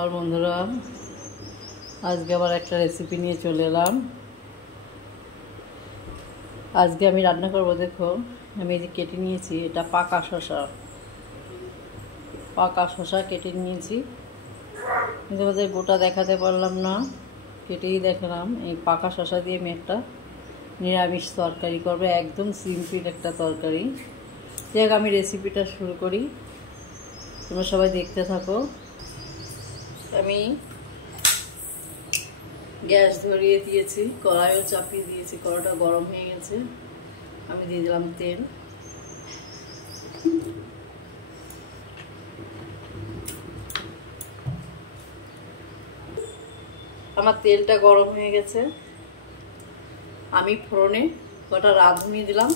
আর বন্ধুরা, আজকে আবার একটা রেসিপি নিয়ে চলে এলাম। আজকে আমি রান্না করব। দেখো, আমি এই যে কেটে নিয়েছি, এটা পাকা শসা কেটে নিয়েছি, কিন্তু ওদের গোটা দেখাতে পারলাম না, কেটেই দেখালাম। এই পাকা শসা দিয়ে আমি একটা নিরামিষ তরকারি করবো, একদম সিম্পল একটা তরকারি। যাই হোক, আমি রেসিপিটা শুরু করি, তোমরা সবাই দেখতে থাকো। আমি গ্যাস ধরিয়ে দিয়েছি, কড়াইও চাপিয়ে দিয়েছি, কড়াইটা গরম হয়ে গেছে। আমি দিয়ে দিলাম তেল। আমার তেলটা গরম হয়ে গেছে, আমি ফোড়নে কটা রাঁধুনি দিলাম,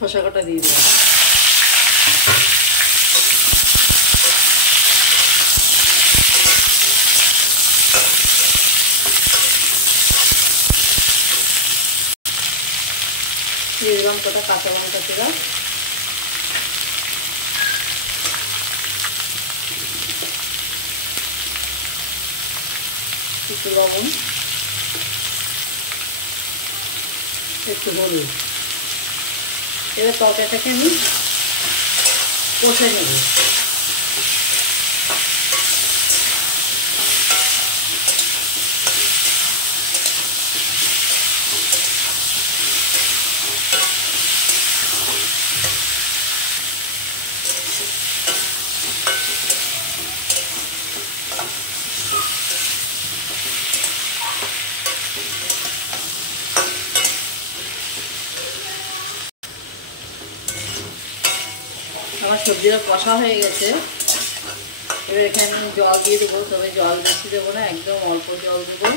শসা কটা দিয়ে দিলাম। দিয়ে দিলাম কটা কাঁচা লঙ্কা চিরা, একটু লবণ, একটু হলুদ। এবার তরকারিটাকে আমি কষে নেব। আমার সবজিটা কষা হয়ে গেছে। এবার এখানে আমি জল দিয়ে দেবো, তবে জল বেশি দেবো না, একদম অল্প জল দেবো।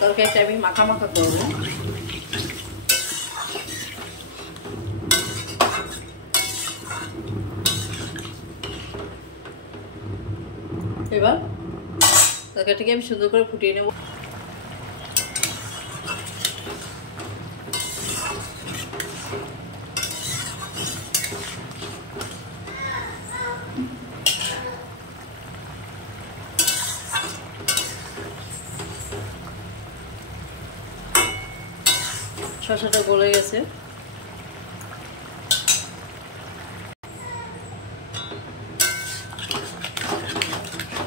তরকারিটা আমি মাখা মাখা করবো। এবার তরকারিটাকে আমি সুন্দর করে ফুটিয়ে নেব। শসাটা গলে গেছে।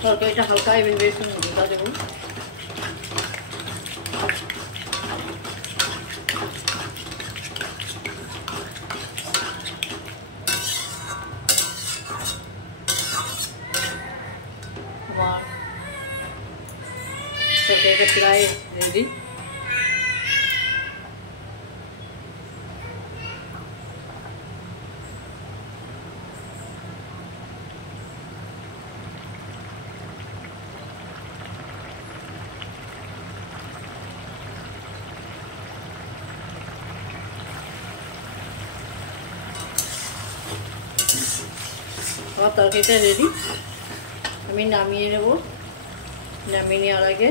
তরকারিটা হালকা ভেবে একটু ঢোকা দেবো। আমার তরকারিটা প্রায় রেডি। আমার তরকারিটা রেডি, আমি নামিয়ে নেব। নামিয়ে নেওয়ার আগে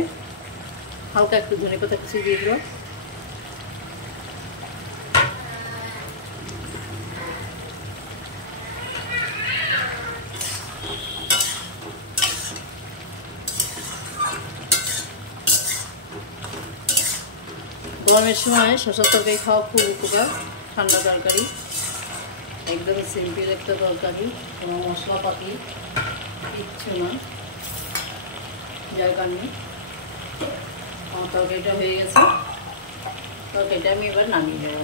হালকা একটু ধনেপাতা কুচি দিয়ে দেবো। গরমের সময় শসার তরকারি খাওয়া খুব উপকার, ঠান্ডা তরকারি, একদম সিম্পল একটা তরকারি, কোনো মশলাপাতি কিচ্ছু না। যার কারণে আমার তরকারিটা হয়ে গেছে। তরকারিটা আমি এবার নামিয়ে দেবো।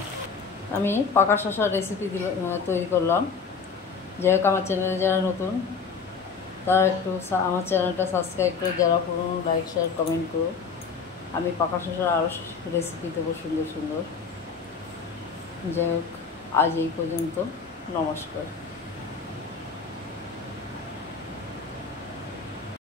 আমি পাকা শসার রেসিপি তৈরি করলাম। যাই হোক, আমার চ্যানেলে যারা নতুন তারা একটু আমার চ্যানেলটা সাবস্ক্রাইব করে, যারা পুরনো লাইক শেয়ার কমেন্ট করো। আমি পাকা শসার আরও রেসিপি দেবো সুন্দর সুন্দর। যাই হোক, আজ এই পর্যন্ত। নমস্কার।